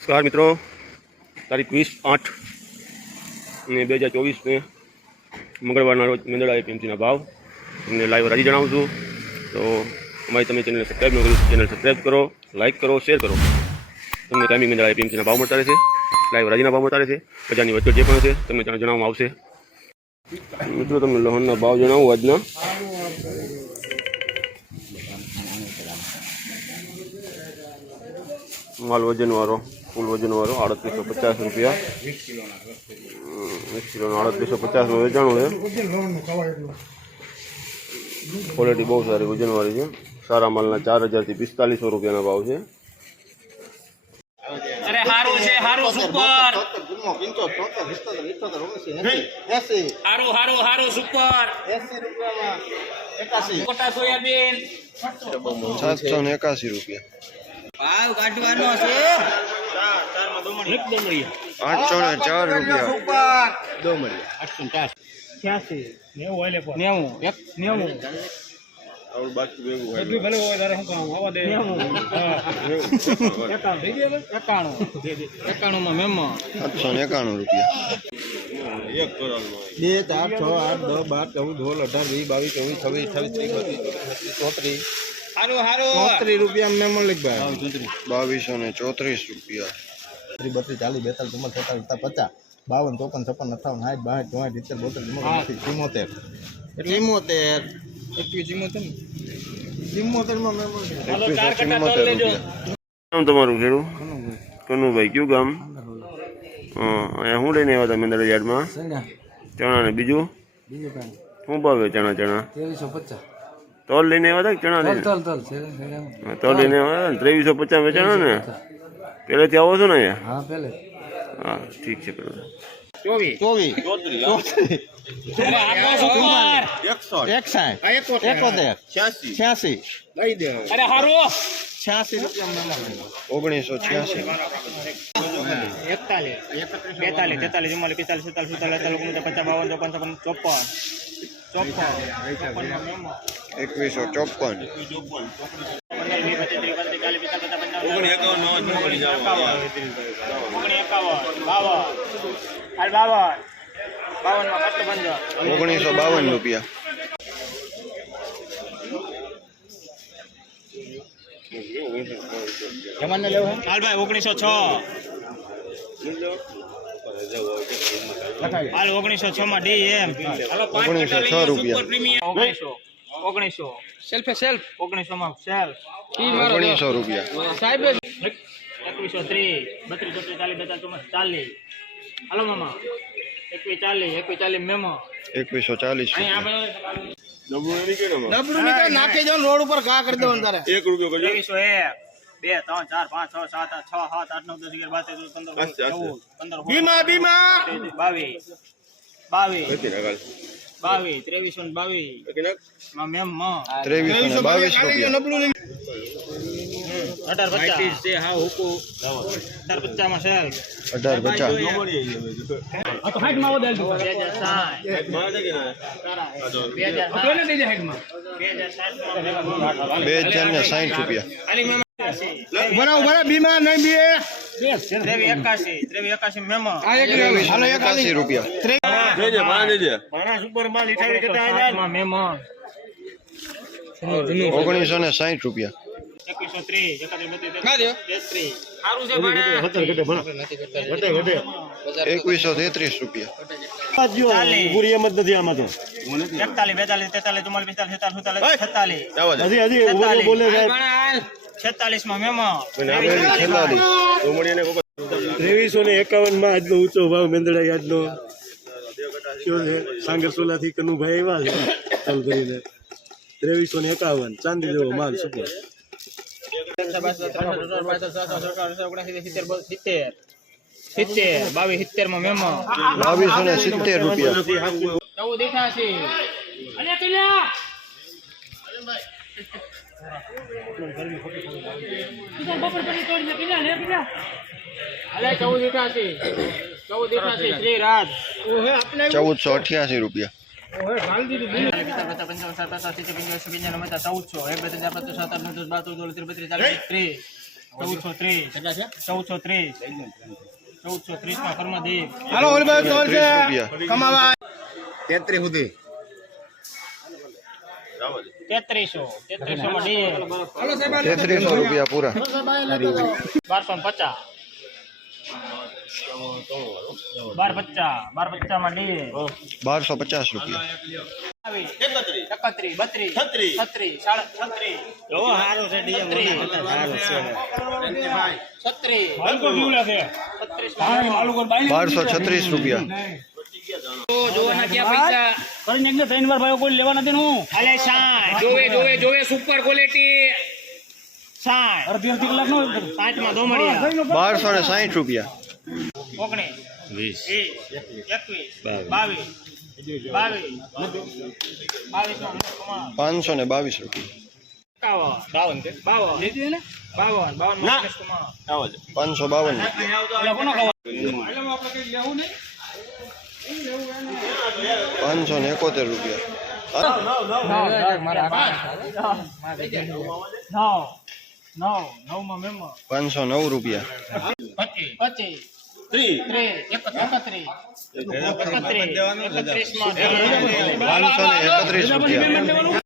नमस्कार मित्रों, तारीख 20/8/2024 में मंगलवार रोज मेंदड़ा एपीएमसी भाव તમને લાઈવ રાજી જણાવું છું। તો અમારી તમે ચેનલ સબસ્ક્રાઈબ ન કરી ચેનલ સબસ્ક્રાઈબ કરો, લાઇક કરો, શેર કરો। તમને ટાઈમિંગ મેંદડા એપીએમસીના ભાવ મળતા રહેશે, લાઈવ રાજીના ભાવ મળતા રહેશે। બજારની વચ્ચે જે પણ છે તમને જણાવવામાં આવશે। મિત્રો તમને લહણના ભાવ જણાવું આજના। माल वजन वालों फूल वजन वालों 3850 रुपया 20 किलो 3850 में वेचाणु है। क्वॉलिटी बहुत सारी वजन वाली है। सारा मालना 4000 થી 4500 रुपया भाव है। अरे हारू छे हारू सुपर हारू हारू हारू सुपर 80 रुपया में 81 कोटा सोयाबीन 781 रुपया भाव काटવાનો છે 4 માં દોમણી એક દોમણી 804 रुपया સુપર दोमड़िया 804 86 90 ઓલે પર 90 90 और बाकी वेगू है એટલી ભલે હોય તારે હું કામ આવા દે 91 માં મેમો 791 रुपया 1 કરોડ 2 4 6 8 10 12 14 15 20 22 23 24 25 हारो हारो 34 रुपया में मेमो लिख भाई 2234 रुपया 32 40 42 44 47 50 52 53 56 58 62 73 में मेमो હાલો 4 કટા તોલ લેજો। નામ તમારું ખેડૂ કનુભાઈ ક્યુ ગામ? અહીંયા શું લઈને આવ્યા હતા મેંદડા યાર્ડમાં? ચણા ને બીજું શું ભાવે? ચણા 2350 તોલ લઈને આવ્યા હતા કે ચણા લઈને? તોલ લઈને આવ્યા 2350 વેચાણા ને? પહેલેથી આવો છો ને અહીંયા? हाँ पहले હા ઠીક છે। પેલો 24 અરે આખો સુપર 86 અરે હારો 86 रुपया में मेमो 1986 41 42 43 44 45 47 47 50 52 55 1952 रुपया जमाने ले हाल भाई 1906 हाल 1906 માં ડીએમ હાલો 5 1906 रुपया સુપર પ્રીમિયમ 1900 સેલ્ફ 1900 માં સેલ્ફ 1900 रुपया સાહેબ 2130 32 40 40 હાલો મામા 2140 મેમો 2140 અહીં रुपया આ नबरू निकल नाके जो रोड ऊपर का कर दो अंदर 1 રૂપિયો કરજો। 2301 2 3 4 5 6 7 8 9 10 11 12 13 14 15 बीमा बीमा 22 2322 માં મેમ માં 2322 रुपया नबरू 1850 છે હા હુકુ 1850 માં સેલ 1850 આ તો હાઈટ માં વધેલ 2060 માં દે કે ના 2060 કોને દે હાઈટ માં 2060 रुपया આલી મેમ बड़ा बीमा नहीं भी है 8381 મેમો 2381 रुपया ભાણા સુપર માં લીઠાવી કેતા આયા માં મેમો 1960 रुपया 2130 3132 સારું છે ભાણા 2133 रुपया 41 42 46 માં મેમો 2351 માં આજનો ઊંચો ભાવ મેંદડા યાર્ડનો કયો છે? સાંગર સોલાથી કનુભાઈ આવ્યા છે ચાલ કરીને 2351 ચાંદી જેવો માલ સુપર 70 માં મેમો 2270 रुपया 1488 અલે કિલા બપોર પછી તોડી કિલા લે કિલા અલે 1488 શ્રી રાત 1488 रुपया માં પરમાદેવ. 30 રૂપિયા 33 સુધી 3300 માં ડીએ. 3300 રૂપિયા પૂરા 1250. 1250 માં ડીએ. 1250 રૂપિયા 31 32 36 36 જો હારો છે ડીએમ હારો છે 1236 રૂપિયા જોવાના ક્યાં પૈસા કરીને એકને 3 વાર ભાઈ કોઈ લેવા નથી હું અલે 60 જોવે સુપર ક્વોલિટી 60 અડધી કલાક નો 60 માં દોમડિયા 1260 રૂપિયા 19 20 21 522 રૂપિયા 571 રૂપિયા 509 રૂપિયા 531 રૂપિયા